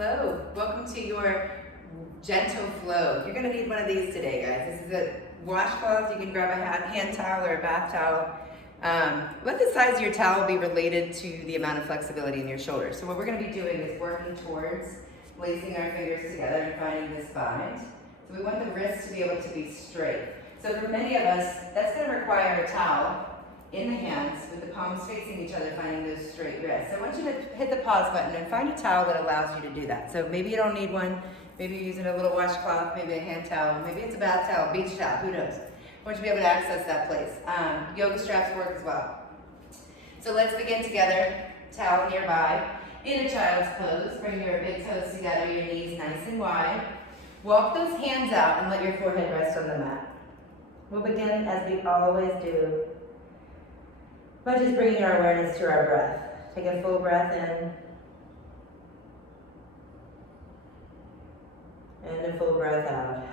Hello, welcome to your gentle flow. You're gonna need one of these today, guys. This is a washcloth. You can grab a hand towel or a bath towel. Let the size of your towel be related to the amount of flexibility in your shoulders. So what we're gonna be doing is working towards placing our fingers together and finding this bind. So we want the wrists to be able to be straight. So for many of us, that's gonna require a towel in the hands with the palms facing each other, finding those straight wrists. So I want you to hit the pause button and find a towel that allows you to do that. So maybe you don't need one, maybe you're using a little washcloth, maybe a hand towel, maybe it's a bath towel, beach towel, who knows. I want you to be able to access that place. Yoga straps work as well. So let's begin together, towel nearby. In a child's pose, bring your big toes together, your knees nice and wide. Walk those hands out and let your forehead rest on the mat. We'll begin as we always do, by just bringing our awareness to our breath. Take a full breath in. And a full breath out.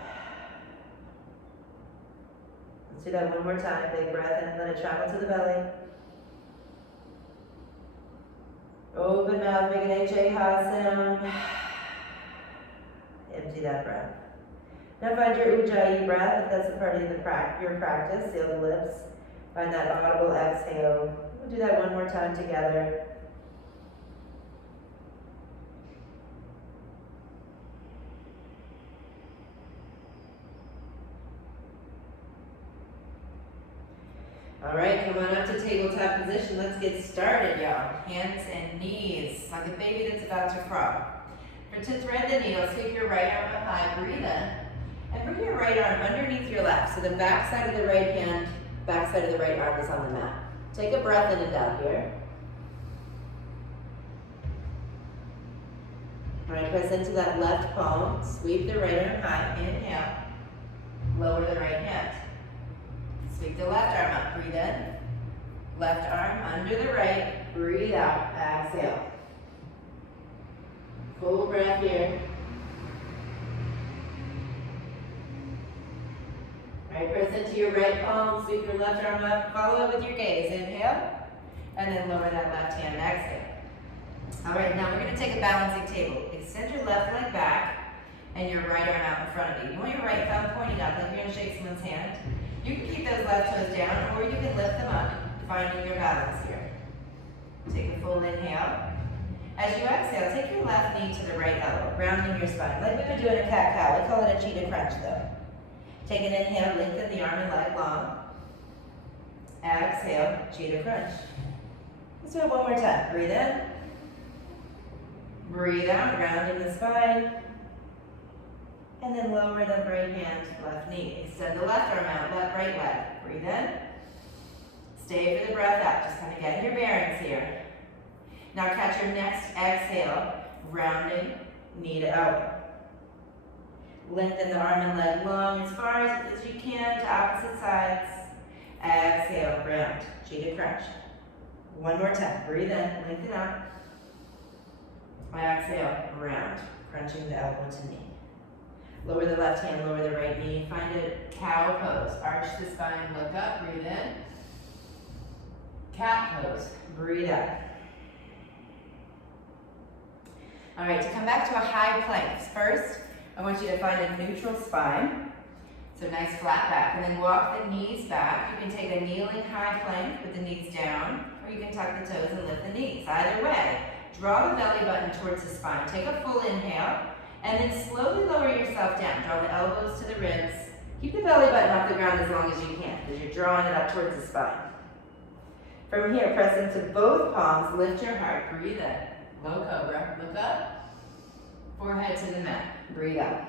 Let's do that one more time. Big breath in, let it travel to the belly. Open mouth, make an H-A-Ha sound. Empty that breath. Now find your Ujjayi breath, if that's a part of your practice. Seal the lips. Find that audible exhale. We'll do that one more time together. All right, come on up to tabletop position. Let's get started, y'all. Hands and knees, like a baby that's about to crawl. To thread the needle, sweep your right arm up high, breathe in, and bring your right arm underneath your left. So the back side of the right hand, back side of the right arm is on the mat. Take a breath in and out here. All right, press into that left palm. Sweep the right arm high. Inhale. Lower the right hand. Sweep the left arm up. Breathe in. Left arm under the right. Breathe out. Exhale. Full breath here. All right, press into your right palm, sweep your left arm up, follow it with your gaze. Inhale, and then lower that left hand, exhale. All right, now we're gonna take a balancing table. Extend your left leg back and your right arm out in front of you. You want your right thumb pointing up, like you're gonna shake someone's hand. You can keep those left toes down, or you can lift them up, finding your balance here. Take a full inhale. As you exhale, take your left knee to the right elbow, rounding your spine, like we would do in a cat-cow. We call it a cheetah crunch, though. Take an inhale, lengthen the arm and leg long. Exhale, cheetah crunch. Let's do it one more time. Breathe in. Breathe out, rounding the spine. And then lower the right hand, left knee. Extend the left arm out, left right leg. Breathe in. Stay for the breath out. Just kind of getting your bearings here. Now catch your next exhale, rounding knee to elbow. Lengthen the arm and leg long as far as you can to opposite sides. Exhale, round, cheetah crunch. One more time, breathe in, lengthen out. Exhale, round, crunching the elbow to knee. Lower the left hand, lower the right knee. Find a cow pose. Arch the spine, look up, breathe in. Cat pose, breathe out. All right, to come back to a high plank. First, I want you to find a neutral spine. So nice flat back, and then walk the knees back. You can take a kneeling high plank with the knees down, or you can tuck the toes and lift the knees. Either way, draw the belly button towards the spine. Take a full inhale, and then slowly lower yourself down. Draw the elbows to the ribs. Keep the belly button off the ground as long as you can, because you're drawing it up towards the spine. From here, press into both palms, lift your heart, breathe in. Low cobra, look up, forehead to the mat, breathe out.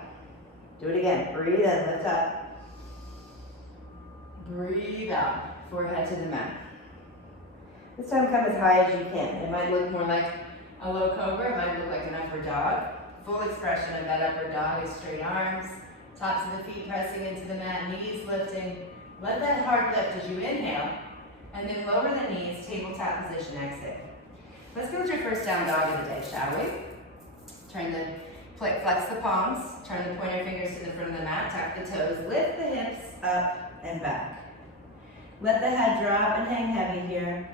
Do it again, breathe in, lift up. Breathe out, forehead to the mat. This time come as high as you can. It might look more like a low cobra, it might look like an upward dog. Full expression of that upward dog is straight arms, tops of the feet pressing into the mat, knees lifting. Let that heart lift as you inhale, and then lower the knees, tabletop position, exhale. Let's build your first down dog of the day, shall we? Flex the palms, turn the pointer fingers to the front of the mat, tuck the toes, lift the hips up and back. Let the head drop and hang heavy here.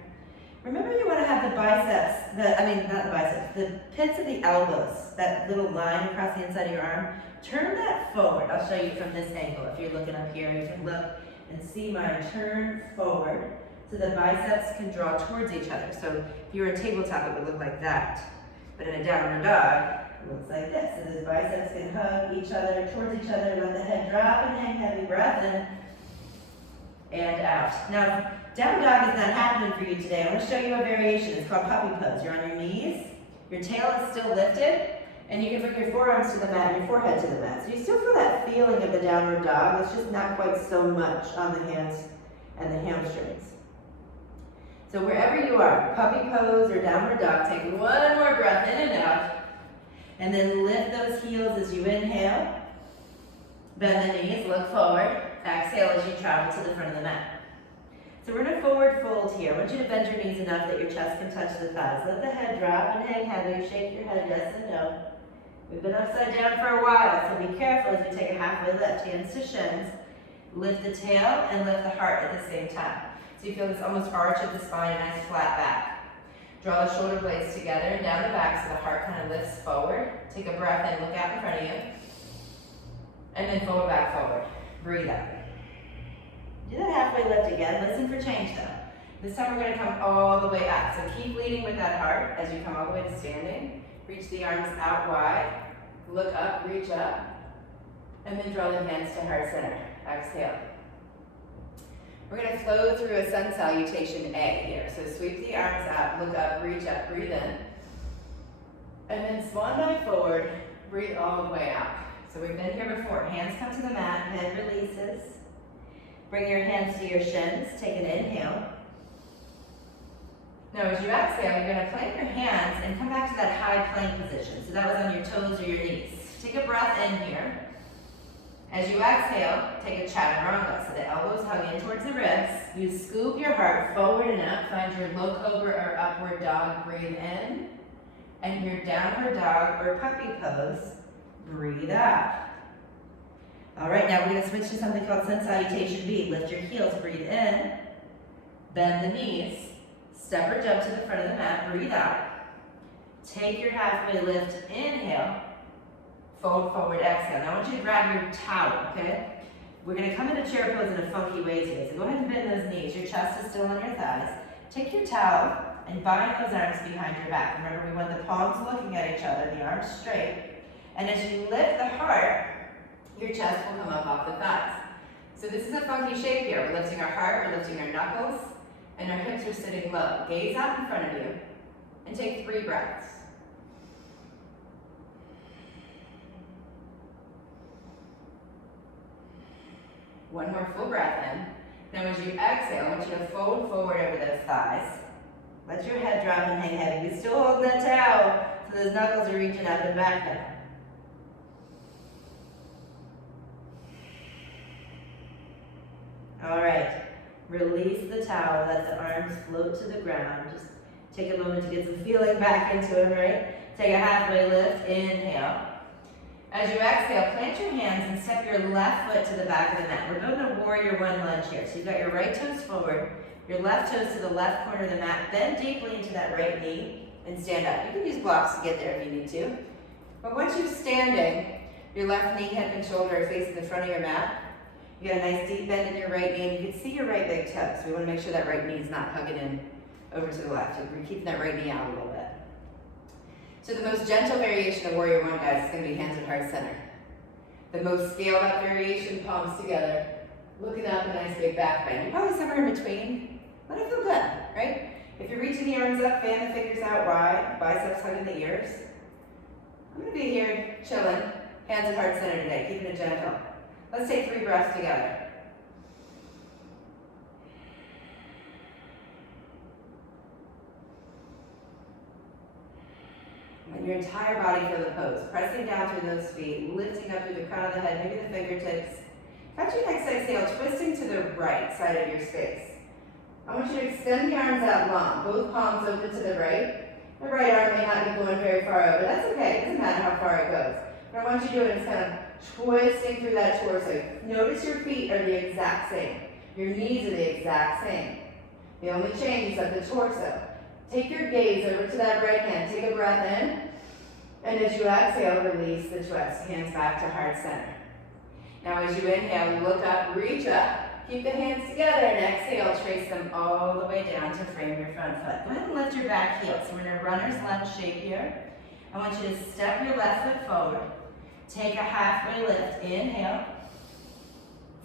Remember, you want to have the biceps, not the biceps, the pits of the elbows, that little line across the inside of your arm. Turn that forward. I'll show you from this angle. If you're looking up here, you can look and see mine turn forward so the biceps can draw towards each other. So if you were in tabletop, it would look like that. But in a downward dog, it looks like this. So the biceps can hug each other, towards each other, let the head drop and hang heavy breath in and out. Now, down dog is not happening for you today. I want to show you a variation. It's called puppy pose. You're on your knees, your tail is still lifted, and you can bring your forearms to the mat and your forehead to the mat. So you still feel that feeling of the downward dog. It's just not quite so much on the hands and the hamstrings. So wherever you are, puppy pose or downward dog, take one more breath in and out, and then lift those heels as you inhale. Bend the knees, look forward. Exhale as you travel to the front of the mat. So we're in a forward fold here. I want you to bend your knees enough that your chest can touch the thighs. Let the head drop and hang heavy. Shake your head yes and no. We've been upside down for a while, so be careful as we take a halfway lift. Hands to shins. Lift the tail and lift the heart at the same time. So you feel this almost arch of the spine, a nice flat back. Draw the shoulder blades together and down the back so the heart kind of lifts forward. Take a breath in, look out in front of you. And then forward, back, forward. Breathe out. Do that halfway lift again. Listen for change though. This time we're going to come all the way back. So keep leading with that heart as you come all the way to standing. Reach the arms out wide. Look up, reach up. And then draw the hands to heart center. Exhale. We're going to flow through a sun salutation A here. So sweep the arms out, look up, reach up, breathe in. And then swan dive forward, breathe all the way out. So we've been here before. Hands come to the mat, head releases. Bring your hands to your shins, take an inhale. Now as you exhale, you're going to plant your hands and come back to that high plank position. So that was on your toes or your knees. Take a breath in here. As you exhale, take a chaturanga. So the elbows hug in towards the ribs. You scoop your heart forward and up. Find your low cobra or upward dog. Breathe in. And your downward dog or puppy pose. Breathe out. All right, now we're going to switch to something called sun salutation B. Lift your heels, breathe in, bend the knees, step or jump to the front of the mat, breathe out. Take your halfway lift, inhale, fold forward, exhale. Now I want you to grab your towel, okay? We're going to come into chair pose in a funky way today. So go ahead and bend those knees. Your chest is still on your thighs. Take your towel and bind those arms behind your back. Remember, we want the palms looking at each other, the arms straight. And as you lift the heart, your chest will come up off the thighs. So this is a funky shape here. We're lifting our heart, we're lifting our knuckles, and our hips are sitting low. Gaze out in front of you, and take 3 breaths. One more full breath in. Now as you exhale, I want you to fold forward over those thighs. Let your head drop and hang heavy. You're still holding that towel, so those knuckles are reaching up and back now. All right, release the towel, let the arms float to the ground. Just take a moment to get some feeling back into it, right? Take a halfway lift, inhale. As you exhale, plant your hands and step your left foot to the back of the mat. We're doing a warrior 1 lunge here. So you've got your right toes forward, your left toes to the left corner of the mat. Bend deeply into that right knee and stand up. You can use blocks to get there if you need to. But once you're standing, your left knee, hip, and shoulder are facing the front of your mat. You got a nice deep bend in your right knee, and you can see your right big toe. So we want to make sure that right knee is not hugging in over to the left. We're keeping that right knee out a little bit. So the most gentle variation of Warrior 1, guys, is going to be hands at heart center. The most scaled up variation, palms together, looking up, a nice big back bend. You're probably somewhere in between. Let it feel good, right? If you're reaching the arms up, fan the fingers out wide, biceps hugging the ears. I'm going to be here chilling, hands at heart center today, keeping it gentle. Let's take 3 breaths together. Let your entire body feel the pose. Pressing down through those feet, lifting up through the crown of the head, maybe the fingertips. Catch your next exhale, twisting to the right side of your space. I want you to extend the arms out long, both palms open to the right. The right arm may not be going very far over. That's okay, it doesn't matter how far it goes. But I want you to do it as kind of twisting through that torso. Notice your feet are the exact same. Your knees are the exact same. The only change is at the torso. Take your gaze over to that right hand. Take a breath in. And as you exhale, release the twist. Hands back to heart center. Now as you inhale, look up, reach up. Keep the hands together and exhale. Trace them all the way down to frame your front foot. Go ahead and lift your back heel. So we're in a runner's lunge shape here. I want you to step your left foot forward. Take a halfway lift. Inhale.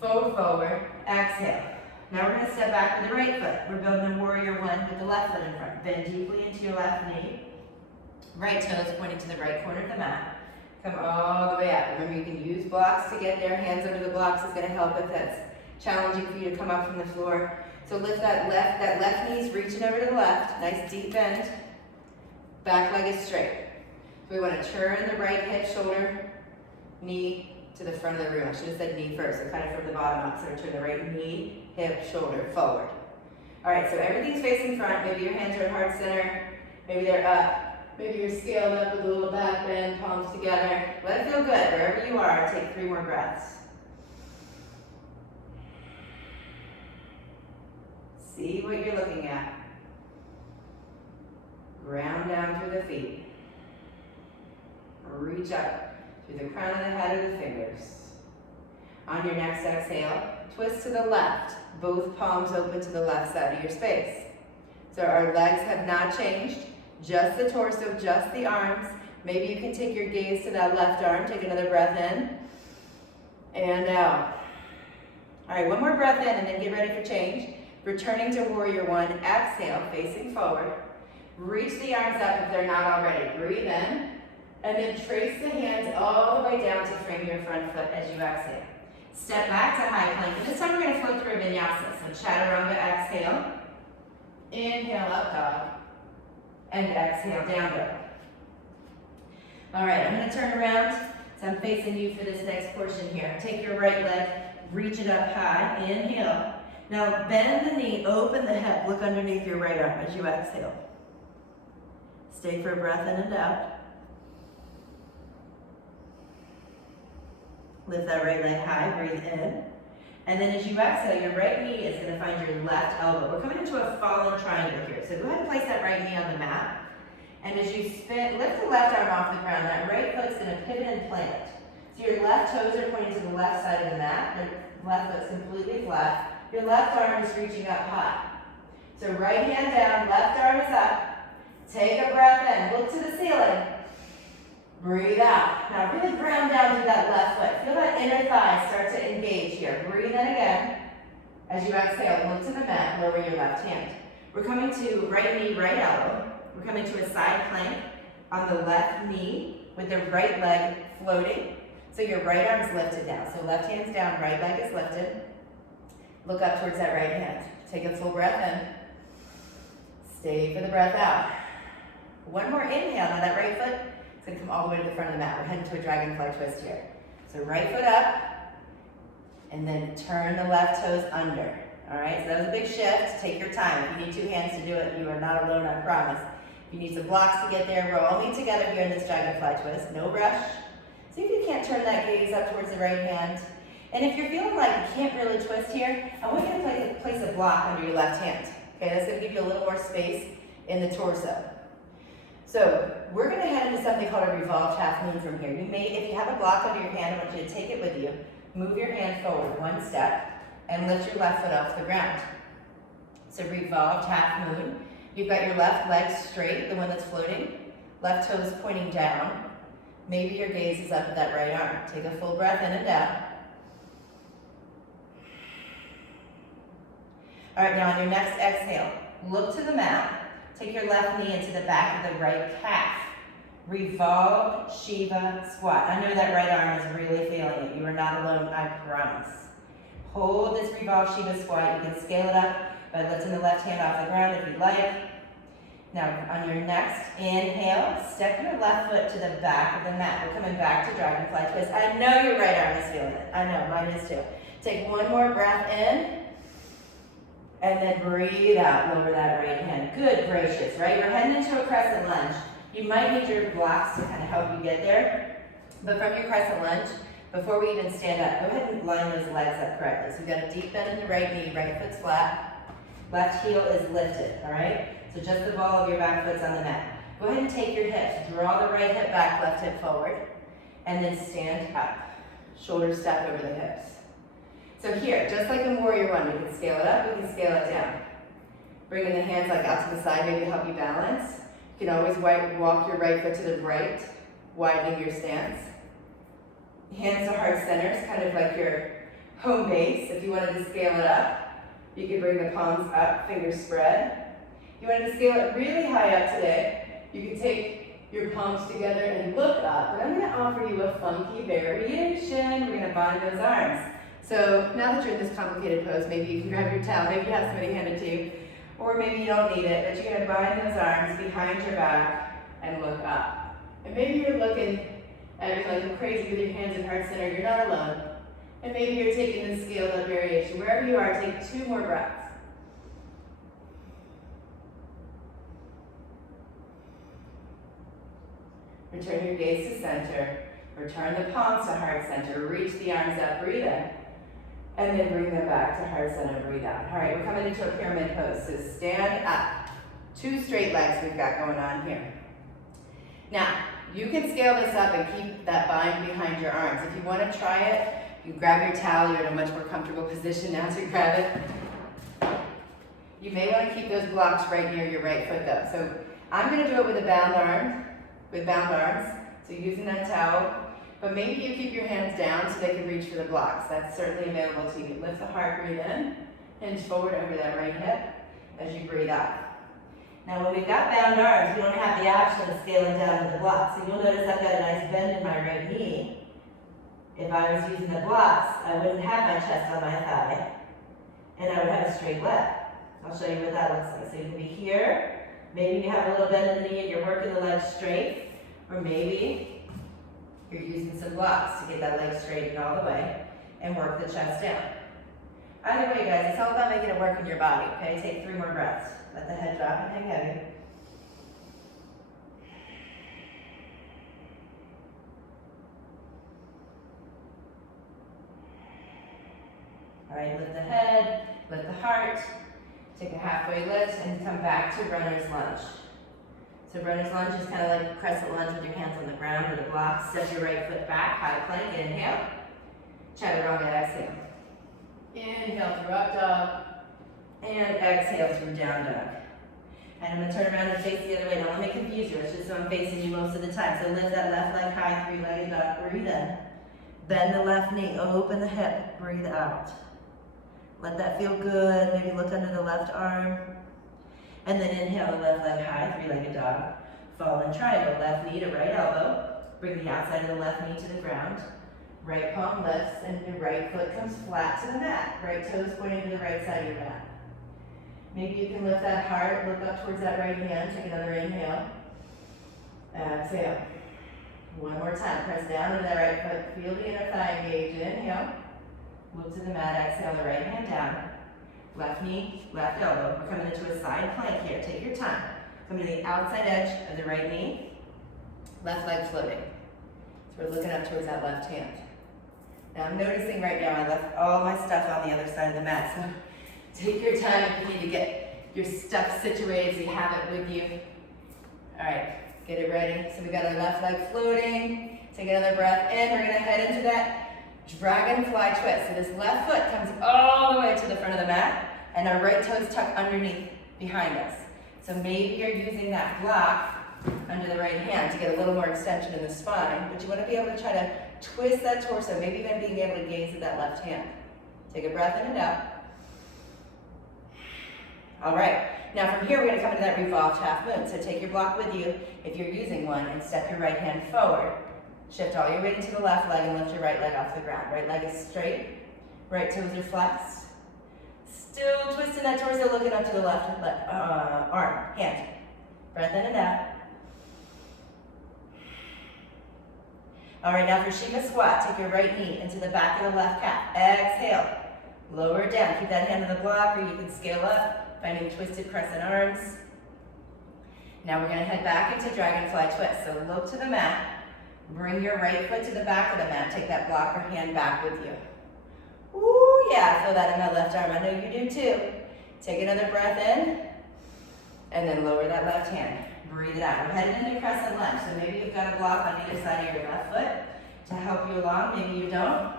Fold forward. Exhale. Now we're going to step back with the right foot. We're building a warrior one with the left foot in front. Bend deeply into your left knee. Right toes pointing to the right corner of the mat. Come all the way up. Remember, you can use blocks to get there. Hands under the blocks is going to help if that's challenging for you to come up from the floor. So lift that left knee's reaching over to the left. Nice deep bend. Back leg is straight. So we want to turn the right hip, shoulder, knee to the front of the room. I should have said knee first, so kind of from the bottom up. So turn the right knee, hip, shoulder, forward. All right, so everything's facing front. Maybe your hands are at heart center. Maybe they're up. Maybe you're scaled up with a little back bend, palms together. Let it feel good. Wherever you are, take 3 more breaths. See what you're looking at. Ground down through the feet. Reach up through the crown of the head or the fingers. On your next exhale, twist to the left. Both palms open to the left side of your space. So our legs have not changed. Just the torso, just the arms. Maybe you can take your gaze to that left arm. Take another breath in and out. All right, one more breath in and then get ready for change. Returning to warrior one. Exhale, facing forward. Reach the arms up if they're not already. Breathe in. And then trace the hands all the way down to frame your front foot as you exhale. Step back to high plank. And this time we're going to flow through a vinyasa. So chaturanga, exhale. Inhale, up dog. And exhale, down dog. All right, I'm going to turn around. So I'm facing you for this next portion here. Take your right leg, reach it up high. Inhale. Now bend the knee, open the hip. Look underneath your right arm as you exhale. Stay for a breath in and out. Lift that right leg high, breathe in. And then as you exhale, your right knee is going to find your left elbow. We're coming into a fallen triangle here. So go ahead and place that right knee on the mat. And as you spin, lift the left arm off the ground. That right foot's going to pivot and plant. So your left toes are pointing to the left side of the mat. The left foot's completely flat. Your left arm is reaching up high. So right hand down, left arm is up. Take a breath in, look to the ceiling. Breathe out. Now really ground down through that left foot. Feel that inner thigh start to engage here. Breathe in again. As you exhale, look to the mat, lower your left hand. We're coming to right knee, right elbow. We're coming to a side plank on the left knee with the right leg floating. So your right arm's lifted down. So left hand's down, right leg is lifted. Look up towards that right hand. Take a full breath in. Stay for the breath out. One more inhale. Now that right foot is going to come all the way to the front of the mat. We're heading to a dragonfly twist here. So right foot up, and then turn the left toes under. All right, so that was a big shift. Take your time. If you need 2 hands to do it, you are not alone, I promise. If you need some blocks to get there, we're all meet together here in this dragonfly twist. No rush. See if you can't turn that gaze up towards the right hand. And if you're feeling like you can't really twist here, I want you to place a block under your left hand. Okay, that's going to give you a little more space in the torso. So we're going to head into something called a revolved half moon from here. You may, if you have a block under your hand, I want you to take it with you. Move your hand forward 1 step and lift your left foot off the ground. So revolved half moon. You've got your left leg straight, the one that's floating. Left toes pointing down. Maybe your gaze is up at that right arm. Take a full breath in and down. All right, now on your next exhale, look to the mat. Take your left knee into the back of the right calf. Revolved Shiva squat. I know that right arm is really feeling it. You are not alone, I promise. Hold this revolved Shiva squat. You can scale it up by lifting the left hand off the ground if you'd like. Now on your next inhale, step your left foot to the back of the mat. We're coming back to dragonfly twist. I know your right arm is feeling it. I know, mine is too. Take one more breath in. And then breathe out, lower that right hand. Good gracious, right? We're heading into a crescent lunge. You might need your blocks to kind of help you get there. But from your crescent lunge, before we even stand up, go ahead and line those legs up correctly. So we've got a deep bend in the right knee, right foot's flat, left heel is lifted, all right? So just the ball of your back foot's on the mat. Go ahead and take your hips. Draw the right hip back, left hip forward. And then stand up. Shoulders stacked over the hips. So here, just like in Warrior One, we can scale it up, we can scale it down. Bringing the hands like out to the side, maybe to help you balance. You can always walk your right foot to the right, widening your stance. Hands to heart centers, kind of like your home base. If you wanted to scale it up, you could bring the palms up, fingers spread. If you wanted to scale it really high up today, you could take your palms together and look up. But I'm going to offer you a funky variation. We're going to bind those arms. So now that you're in this complicated pose, maybe you can grab your towel, maybe you have somebody hand it to you, or maybe you don't need it, but you're going to bind those arms behind your back and look up. And maybe you're looking at me like I'm crazy with your hands in heart center. You're not alone. And maybe you're taking this scaled up variation. Wherever you are, take 2 more breaths. Return your gaze to center. Return the palms to heart center. Reach the arms up, breathe in. And then bring them back to heart center, breathe out. All right, we're coming into a pyramid pose. So stand up. 2 straight legs we've got going on here. Now, you can scale this up and keep that bind behind your arms. If you want to try it, you grab your towel. You're in a much more comfortable position now to grab it. You may want to keep those blocks right near your right foot though. So I'm going to do it with a bound arm, So using that towel. But maybe you keep your hands down so they can reach for the blocks. That's certainly available to you. Lift the heart, breathe in, hinge forward over that right hip as you breathe out. Now when we've got bound arms, we don't have the option of scaling down to the blocks. So you'll notice I've got a nice bend in my right knee. If I was using the blocks, I wouldn't have my chest on my thigh, and I would have a straight leg. I'll show you what that looks like. So you can be here, maybe you have a little bend in the knee and you're working the leg straight, or maybe you're using some blocks to get that leg straightened all the way and work the chest down. Either way, guys, it's all about making it work in your body, okay? Take 3 more breaths. Let the head drop and hang heavy. All right, lift the head, lift the heart, take a halfway lift, and come back to runner's lunge. So runner's lunge is kind of like crescent lunge with your hands on the ground or the blocks. Step your right foot back, high plank, inhale. Chaturanga, exhale. Inhale through up dog, and exhale through down dog. And I'm going to turn around and face the other way. Now let me confuse you, it's just so I'm facing you most of the time. So lift that left leg high, 3-legged dog, breathe in. Bend the left knee, open the hip, breathe out. Let that feel good, maybe look under the left arm. And then inhale the left leg high, 3-legged dog. Fallen triangle, left knee to right elbow. Bring the outside of the left knee to the ground. Right palm lifts and your right foot comes flat to the mat. Right toes pointing to the right side of your mat. Maybe you can lift that heart, look up towards that right hand, take another inhale. Exhale. One more time, press down into that right foot, feel the inner thigh engage, inhale. Move to the mat, exhale the right hand down. Left knee, left elbow. We're coming into a side plank here, take your time. Come to the outside edge of the right knee, left leg floating. So we're looking up towards that left hand. Now I'm noticing right now I left all my stuff on the other side of the mat, so take your time if you need to get your stuff situated so you have it with you. All right, get it ready. So we got our left leg floating. Take another breath in. We're gonna head into that dragonfly twist. So this left foot comes all the way to the front of the mat, and our right toes tuck underneath behind us. So maybe you're using that block under the right hand to get a little more extension in the spine, but you want to be able to try to twist that torso, maybe even being able to gaze at that left hand. Take a breath in and out. All right, now from here we're going to come into that revolved half moon. So take your block with you if you're using one and step your right hand forward. Shift all your weight into the left leg and lift your right leg off the ground. Right leg is straight, right toes are flexed. Still twisting that torso, looking up to the left arm, hand. Breath in and out. All right, now for Shiva squat, take your right knee into the back of the left calf. Exhale, lower it down. Keep that hand on the block, or you can scale up, finding twisted crescent arms. Now we're gonna head back into dragonfly twist. So look to the mat. Bring your right foot to the back of the mat. Take that block or hand back with you. Ooh, yeah, I feel that in my left arm. I know you do too. Take another breath in. And then lower that left hand. Breathe it out. We're headed into crescent lunge. So maybe you've got a block on either side of your left foot to help you along. Maybe you don't.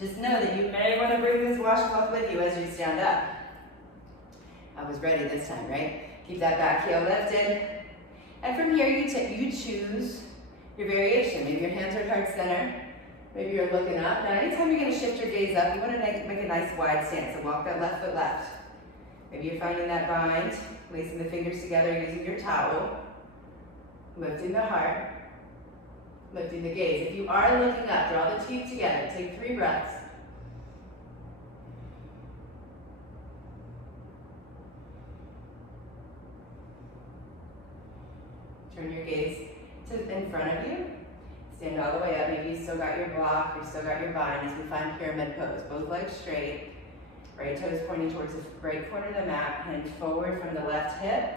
Just know that you may want to bring this washcloth with you as you stand up. I was ready this time, right? Keep that back heel lifted. And from here, you choose your variation. Maybe your hands are at heart center. Maybe you're looking up. Now, anytime you're going to shift your gaze up, you want to make a nice wide stance. So walk that left foot left. Maybe you're finding that bind, placing the fingers together using your towel, lifting the heart, lifting the gaze. If you are looking up, draw the teeth together. Take 3 breaths. Turn your gaze to in front of you. Stand all the way up. Maybe you still got your block, you still got your bind as we find pyramid pose. Both legs straight. Right toes pointing towards the right corner of the mat. Hinge forward from the left hip.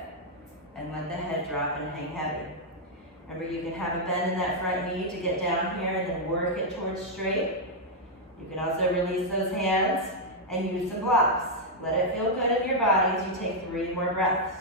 And let the head drop and hang heavy. Remember, you can have a bend in that front knee to get down here and then work it towards straight. You can also release those hands and use some blocks. Let it feel good in your body as you take 3 more breaths.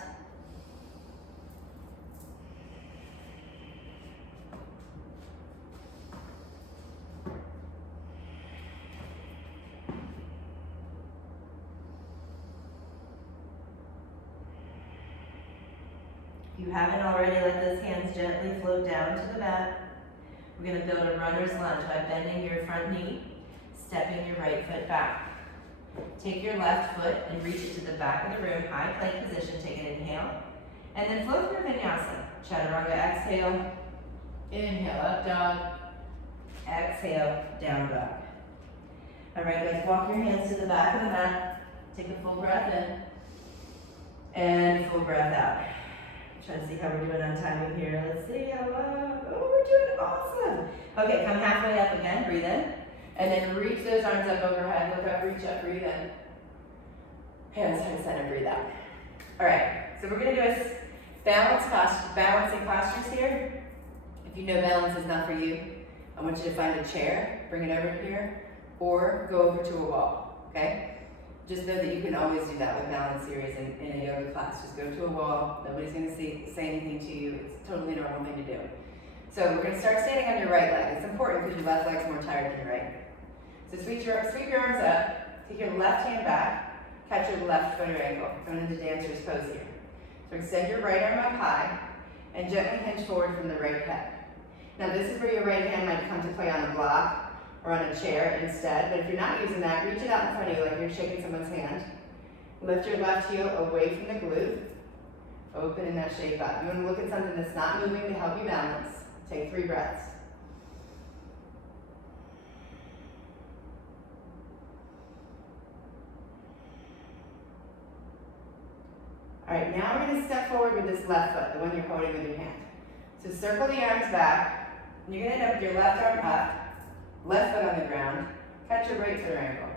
If you haven't already, let those hands gently float down to the mat. We're going to build a runner's lunge by bending your front knee, stepping your right foot back. Take your left foot and reach it to the back of the room, high plank position. Take an inhale. And then flow through vinyasa. Chaturanga, exhale. Inhale, up dog. Exhale, down dog. All right, guys, walk your hands to the back of the mat. Take a full breath in. And full breath out. Trying to see how we're doing on timing here. Let's see. Hello. Oh, we're doing awesome. Okay, come halfway up again. Breathe in. And then reach those arms up overhead. Look up, reach up, breathe in. Hands to the center, breathe out. All right, so we're going to do a balancing postures here. If you know balance is not for you, I want you to find a chair, bring it over here, or go over to a wall, okay? Just know that you can always do that with balance series in a yoga class. Just go to a wall. Nobody's going to say anything to you. It's a totally normal thing to do. So we're going to start standing on your right leg. It's important because your left leg's more tired than your right. So sweep your arms up. Take your left hand back. Catch your left foot or ankle. Going into dancer's pose here. So extend your right arm up high and gently hinge forward from the right hip. Now this is where your right hand might come to play on a block or on a chair instead, but if you're not using that, reach it out in front of you like you're shaking someone's hand. Lift your left heel away from the glute, opening that shape up. You want to look at something that's not moving to help you balance. Take 3 breaths. All right, now we're going to step forward with this left foot, the one you're holding with your hand. So circle the arms back, and you're going to end up with your left arm up, left foot on the ground, catch your right foot or ankle.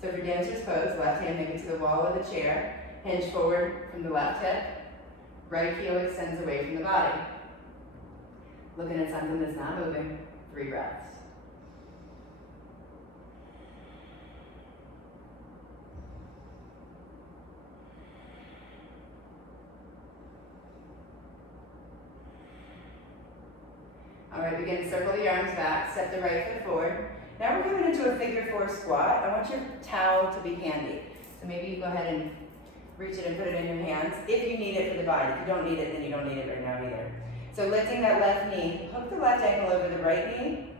So for dancer's pose, left hand maybe to the wall of the chair, hinge forward from the left hip, right heel extends away from the body. Looking at something that's not moving, 3 breaths. All right, begin to circle the arms back, step the right foot forward. Now we're coming into a figure 4 squat. I want your towel to be handy. So maybe you go ahead and reach it and put it in your hands if you need it for the body. If you don't need it, then you don't need it right now either. So lifting that left knee, hook the left ankle over the right knee,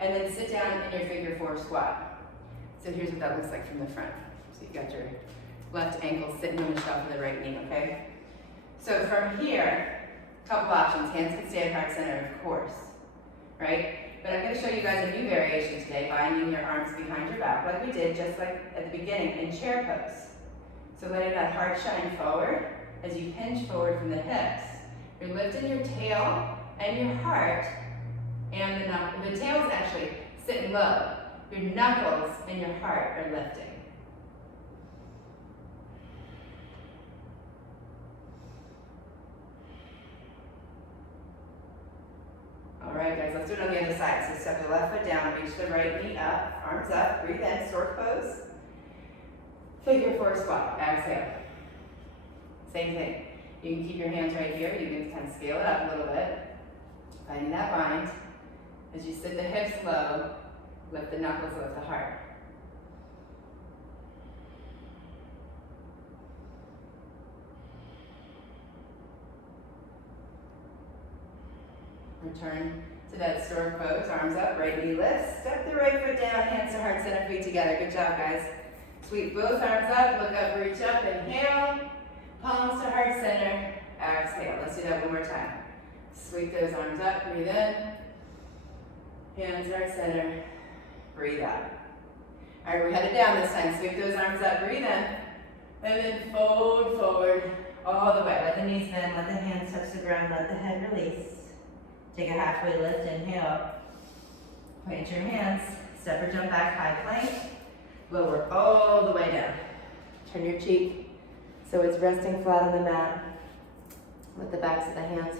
and then sit down in your figure 4 squat. So here's what that looks like from the front. So you got your left ankle sitting on the shelf of the right knee, okay? So from here, a couple options. Hands can stay at heart center, of course, right? But I'm going to show you guys a new variation today, binding your arms behind your back, like we did just like at the beginning in chair pose. So letting that heart shine forward as you hinge forward from the hips. You're lifting your tail and your heart, and the tail is actually sitting low. Your knuckles and your heart are lifting. All right, guys, let's do it on the other side. So step the left foot down, reach the right knee up, arms up, breathe in, stork pose. Figure 4 squat, exhale. Same thing. You can keep your hands right here. You can kind of scale it up a little bit. Finding that bind. As you sit the hips low, lift the knuckles, lift the heart. Return to that stork pose, arms up, right knee lifts. Step the right foot down, hands to heart center, feet together. Good job, guys. Sweep both arms up, look up, reach up, inhale. Palms to heart center, exhale. Let's do that one more time. Sweep those arms up, breathe in. Hands heart center, breathe out. All right, we're headed down this time. Sweep those arms up, breathe in. And then fold forward all the way. Let the knees bend, let the hands touch the ground, let the head release. Take a halfway lift, inhale. Plant your hands, step or jump back, high plank. Lower all the way down. Turn your cheek so it's resting flat on the mat. Let the backs of the hands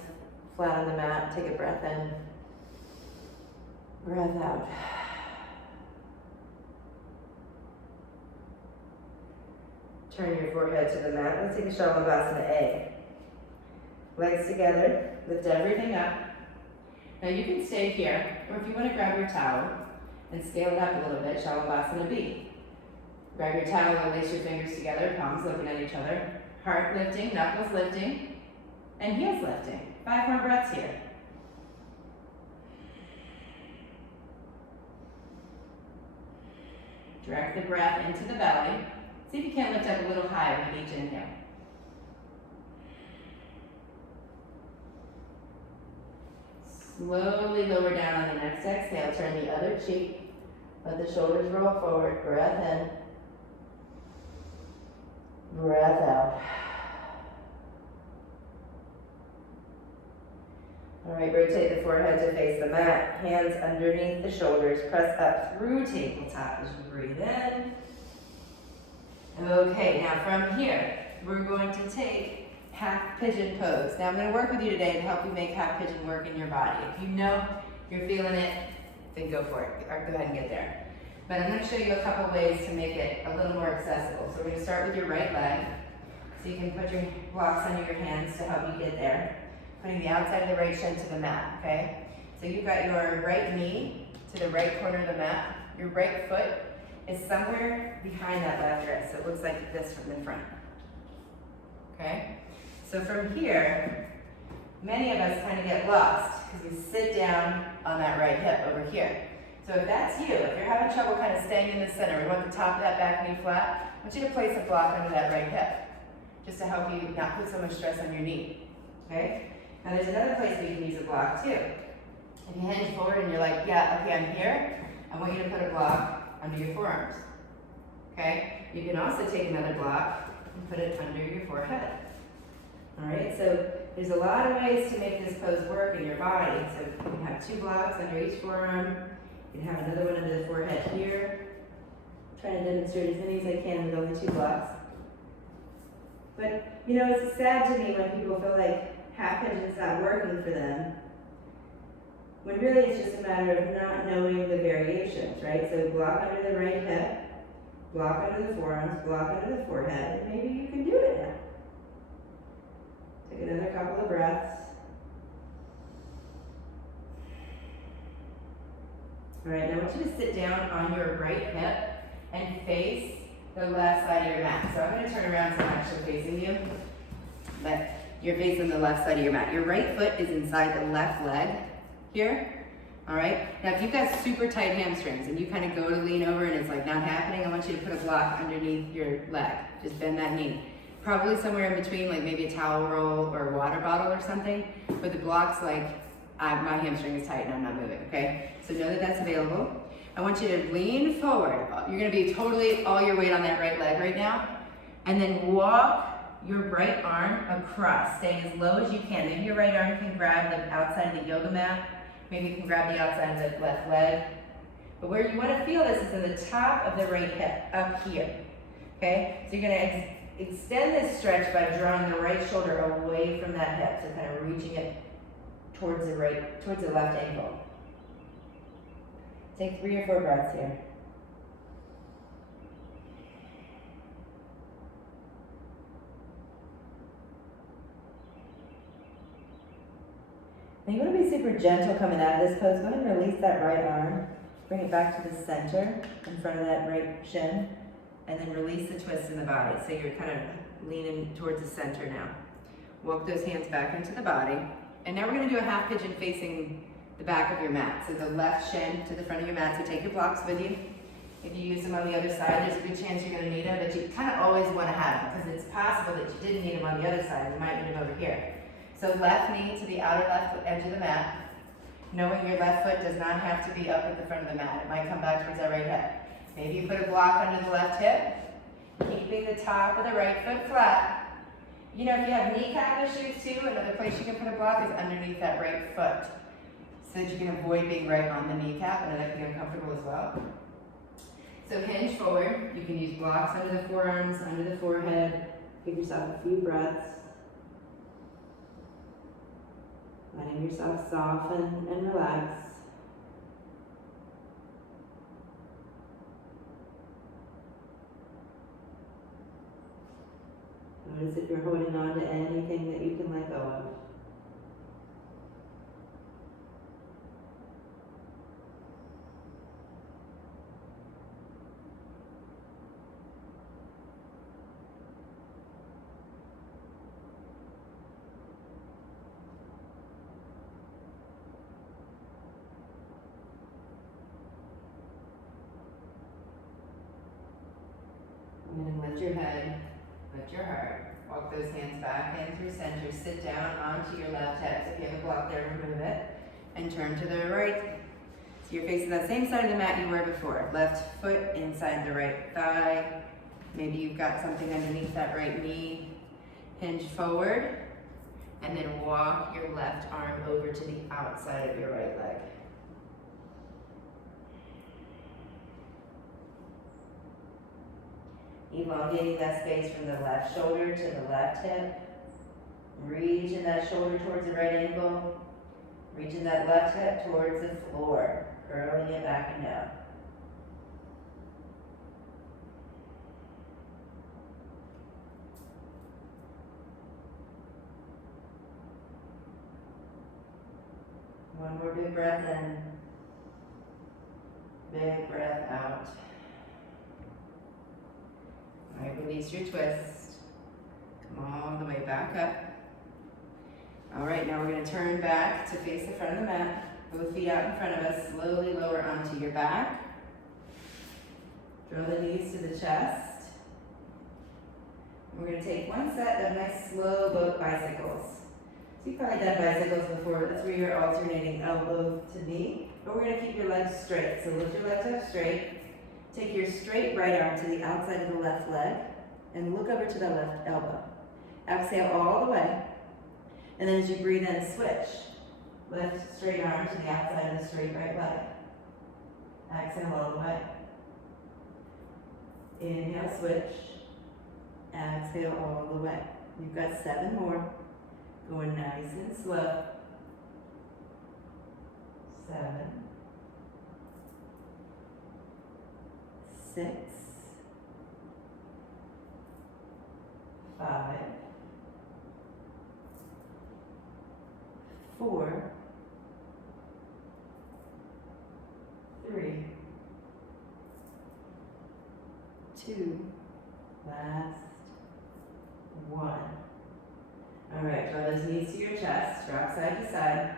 flat on the mat. Take a breath in, breath out. Turn your forehead to the mat. Let's take a Shavasana A. Legs together, lift everything up. Now you can stay here, or if you want to grab your towel and scale it up a little bit, Shavasana B. Grab your towel and lace your fingers together, palms looking at each other. Heart lifting, knuckles lifting, and heels lifting. 5 more breaths here. Direct the breath into the belly. See if you can't lift up a little higher with each inhale. Slowly lower down on the next exhale. Turn the other cheek. Let the shoulders roll forward. Breath in. Breath out. All right, rotate the forehead to face the mat. Hands underneath the shoulders. Press up through tabletop as you breathe in. Okay, now from here, we're going to take half pigeon pose. Now I'm going to work with you today to help you make half pigeon work in your body. If you know you're feeling it, then go for it. Or go ahead and get there. But I'm going to show you a couple ways to make it a little more accessible. So we're going to start with your right leg. So you can put your blocks under your hands to help you get there. Putting the outside of the right shin to the mat, okay? So you've got your right knee to the right corner of the mat. Your right foot is somewhere behind that left wrist. So it looks like this from the front, okay? So from here, many of us kind of get lost because we sit down on that right hip over here. So if that's you, if you're having trouble kind of staying in the center, we want the top of that back knee flat, I want you to place a block under that right hip, just to help you not put so much stress on your knee, okay? Now there's another place we can use a block too. If you hinge forward and you're like, yeah, okay, I'm here, I want you to put a block under your forearms, okay? You can also take another block and put it under your forehead. All right, so there's a lot of ways to make this pose work in your body. So you can have 2 blocks under each forearm. You can have another one under the forehead here. I'm trying to demonstrate as many as I can with only 2 blocks. But, you know, it's sad to me when people feel like half pigeon's not working for them, when really it's just a matter of not knowing the variations, right? So block under the right hip, block under the forearms, block under the forehead, and maybe you can do it now. Take another couple of breaths. All right, now I want you to sit down on your right hip and face the left side of your mat. So I'm going to turn around so I'm actually facing you, but you're facing the left side of your mat. Your right foot is inside the left leg here. All right, now if you've got super tight hamstrings and you kind of go to lean over and it's like not happening, I want you to put a block underneath your leg. Just bend that knee. Probably somewhere in between, like maybe a towel roll or a water bottle or something, but the block's like, my hamstring is tight and I'm not moving, okay? So know that that's available. I want you to lean forward. You're gonna be totally all your weight on that right leg right now, and then walk your right arm across, staying as low as you can. Maybe your right arm can grab the outside of the yoga mat. Maybe you can grab the outside of the left leg. But where you wanna feel this is in the top of the right hip, up here, okay? So you're gonna extend this stretch by drawing the right shoulder away from that hip, so kind of reaching it towards the left ankle. Take 3 or 4 breaths here. Now you want to be super gentle coming out of this pose. Go ahead and release that right arm. Bring it back to the center in front of that right shin. And then release the twist in the body. So you're kind of leaning towards the center now. Walk those hands back into the body. And now we're going to do a half pigeon facing the back of your mat. So the left shin to the front of your mat. So take your blocks with you. If you use them on the other side, there's a good chance you're going to need them, but you kind of always want to have them because it's possible that you didn't need them on the other side. You might need them over here. So left knee to the outer left edge of the mat. Knowing your left foot does not have to be up at the front of the mat. It might come back towards that right hip. Maybe you put a block under the left hip, keeping the top of the right foot flat. You know, if you have kneecap issues too, another place you can put a block is underneath that right foot so that you can avoid being right on the kneecap. I know that can be uncomfortable as well. So hinge forward. You can use blocks under the forearms, under the forehead. Give yourself a few breaths. Letting yourself soften and relax. Notice if you're holding on to anything that you can let go of. And then lift your head, lift your heart. Walk those hands back in through center. Sit down onto your left hip. So if you have a block there, remove it. And turn to the right. So you're facing that same side of the mat you were before. Left foot inside the right thigh. Maybe you've got something underneath that right knee. Hinge forward. And then walk your left arm over to the outside of your right leg. Elongating that space from the left shoulder to the left hip. Reaching that shoulder towards the right ankle. Reaching that left hip towards the floor. Curling it back and down. One more big breath in. Big breath out. All right, release your twist. Come all the way back up. All right, now we're going to turn back to face the front of the mat. Both feet out in front of us. Slowly lower onto your back. Draw the knees to the chest. We're going to take one set of nice slow boat bicycles. So you've probably done bicycles before. That's where you're alternating elbow to knee. But we're going to keep your legs straight. So lift your legs up straight. Take your straight right arm to the outside of the left leg and look over to the left elbow. Exhale all the way. And then as you breathe in, switch. Lift straight arm to the outside of the straight right leg. Exhale all the way. Inhale, switch. Exhale all the way. You've got 7 more. Going nice and slow. 7. 6, 5, 4, 3, 2, last 1. All right, draw those knees to your chest, rock side to side.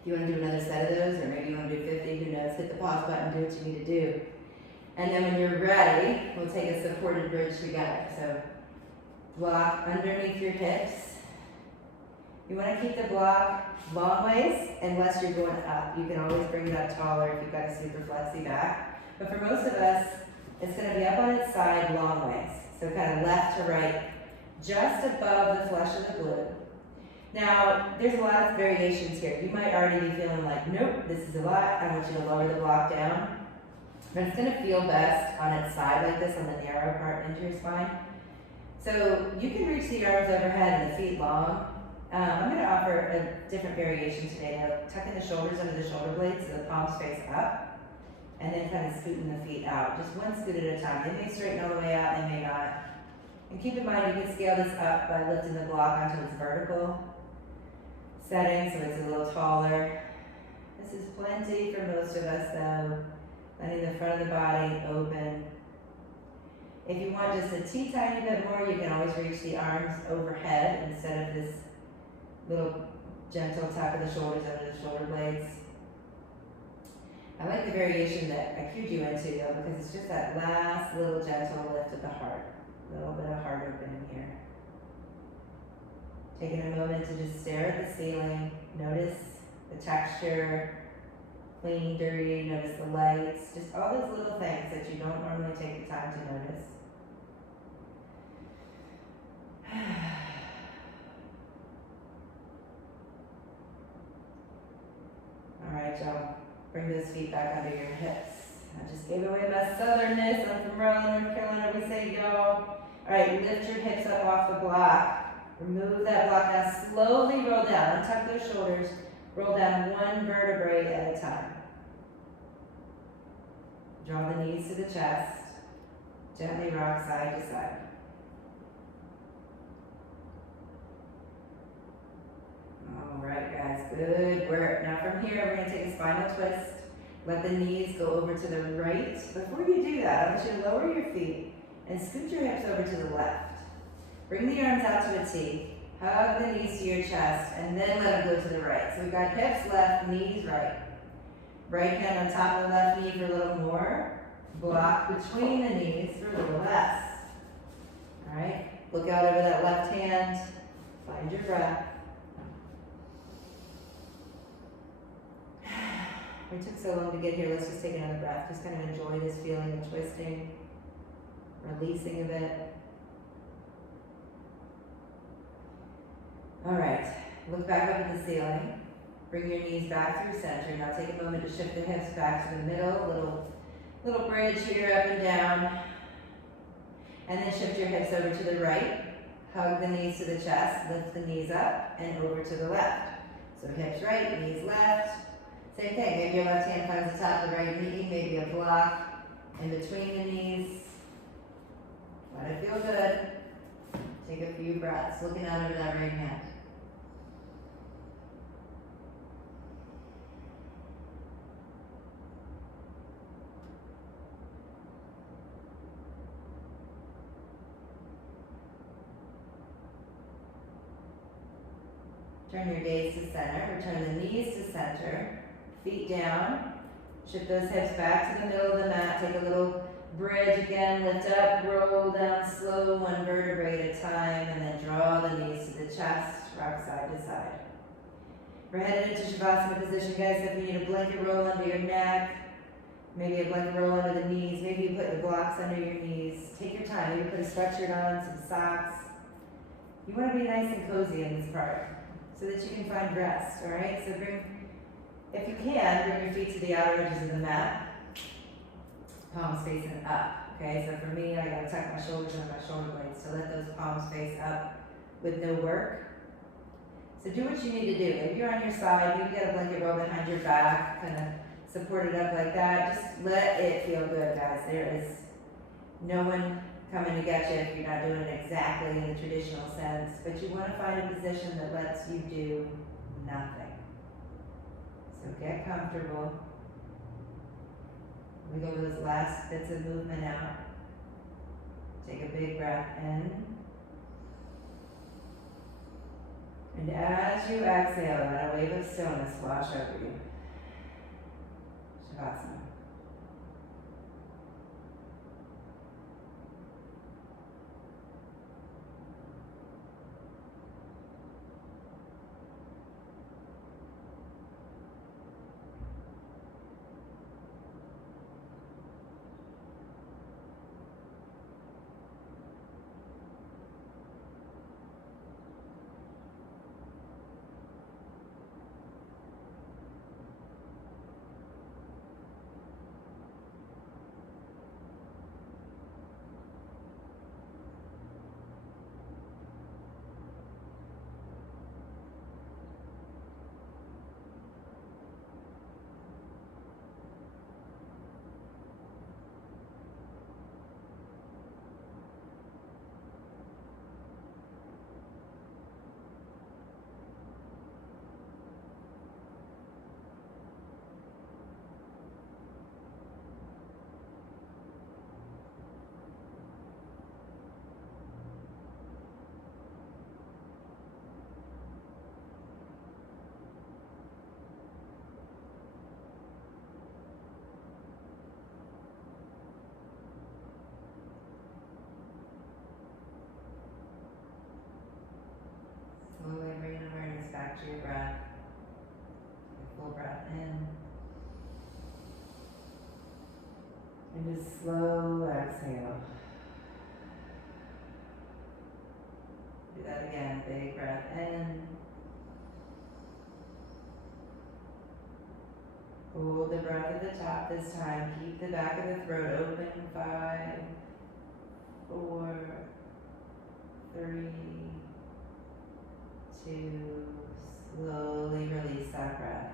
If you want to do another set of those, or maybe you want to do 50, who knows, hit the pause button, do what you need to do. And then when you're ready, we'll take a supported bridge together. So block underneath your hips. You want to keep the block long ways unless you're going up. You can always bring it up taller if you've got a super flexy back. But for most of us, it's going to be up on its side long ways. So kind of left to right, just above the flesh of the glute. Now, there's a lot of variations here. You might already be feeling like, nope, this is a lot. I want you to lower the block down. But it's going to feel best on its side like this, on the narrow part into your spine. So you can reach the arms overhead and the feet long. I'm going to offer a different variation today. Now, tucking the shoulders under the shoulder blades so the palms face up, and then kind of scooting the feet out. Just one scoot at a time. They may straighten all the way out, they may not. And keep in mind, you can scale this up by lifting the block onto its vertical. setting, so it's a little taller. This is plenty for most of us though. Letting the front of the body open. If you want just a tiny bit more, you can always reach the arms overhead instead of this little gentle tap of the shoulders under the shoulder blades. I like the variation that I cued you into though, because it's just that last little gentle lift of the heart. A little bit of heart opening here. Taking a moment to just stare at the ceiling, notice the texture, clean, dirty, notice the lights, just all those little things that you don't normally take the time to notice. All right, y'all, bring those feet back under your hips. I just gave away my southernness. I'm from Raleigh, North Carolina, we say y'all. All right, lift your hips up off the block. Remove that block. Now slowly roll down. Untuck those shoulders. Roll down one vertebrae at a time. Draw the knees to the chest. Gently rock side to side. All right, guys, good work. Now from here, we're going to take a spinal twist. Let the knees go over to the right. Before you do that, I want you to lower your feet and scoot your hips over to the left. Bring the arms out to a T. Hug the knees to your chest, and then let them go to the right. So we've got hips left, knees right. Right hand on top of the left knee for a little more. Block between the knees for a little less. All right, look out over that left hand. Find your breath. We took so long to get here, let's just take another breath. Just kind of enjoy this feeling of twisting, releasing a bit. All right, look back up at the ceiling. Bring your knees back through center. Now take a moment to shift the hips back to the middle. Little bridge here, up and down. And then shift your hips over to the right. Hug the knees to the chest. Lift the knees up and over to the left. So hips right, knees left. Same thing, maybe your left hand finds the top of the right knee, maybe a block in between the knees. Let it feel good. Take a few breaths, looking out over that right hand. Turn your gaze to center, return the knees to center. Feet down, shift those hips back to the middle of the mat, take a little bridge again, lift up, roll down slow, one vertebrae at a time, and then draw the knees to the chest, rock side to side. We're headed into Shavasana position, guys. If you need a blanket roll under your neck, maybe a blanket roll under the knees, maybe you put the blocks under your knees. Take your time, maybe put a sweatshirt on, some socks. You want to be nice and cozy in this part so that you can find rest, all right? So if you can, bring your feet to the outer edges of the mat. Palms facing up, okay? So for me, I gotta tuck my shoulders and my shoulder blades to let those palms face up with no work. So do what you need to do. Maybe you're on your side, maybe you got a blanket roll behind your back, kind of support it up like that. Just let it feel good, guys. There is no one coming to get you if you're not doing it exactly in the traditional sense, but you want to find a position that lets you do nothing. So get comfortable. Wiggle those last bits of movement out. Take a big breath in. And as you exhale, let a wave of stillness wash over you. Shavasana. And just slow exhale. Do that again, big breath in. Hold the breath at the top this time. Keep the back of the throat open. 5, 4, 3, 2, slowly release that breath.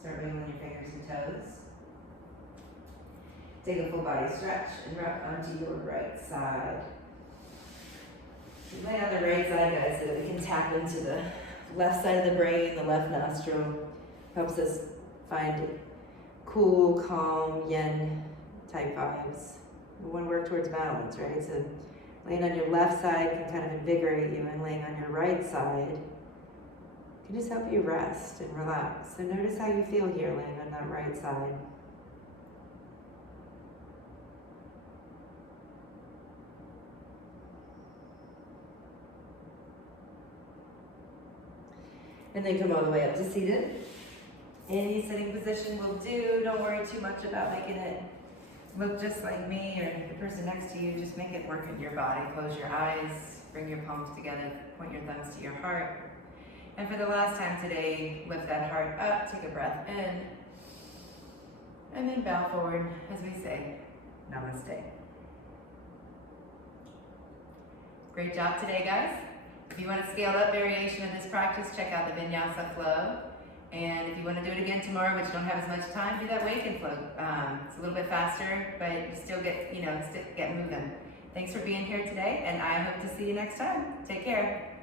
Start wiggling your fingers and toes. Take a full body stretch and rock onto your right side. Lay on the right side, guys, so that we can tap into the left side of the brain, the left nostril. Helps us find cool, calm, yin type vibes. We want to work towards balance, right? So laying on your left side can kind of invigorate you, and laying on your right side can just help you rest and relax. So notice how you feel here laying on that right side. And then come all the way up to seated. Any sitting position will do. Don't worry too much about making it look just like me or the person next to you. Just make it work in your body. Close your eyes, bring your palms together, point your thumbs to your heart. And for the last time today, lift that heart up, take a breath in, and then bow forward as we say, namaste. Great job today, guys. If you want a scaled up variation of this practice, check out the Vinyasa flow. And if you want to do it again tomorrow, but you don't have as much time, do that Waken flow. It's a little bit faster, but you still get moving. Thanks for being here today, and I hope to see you next time. Take care.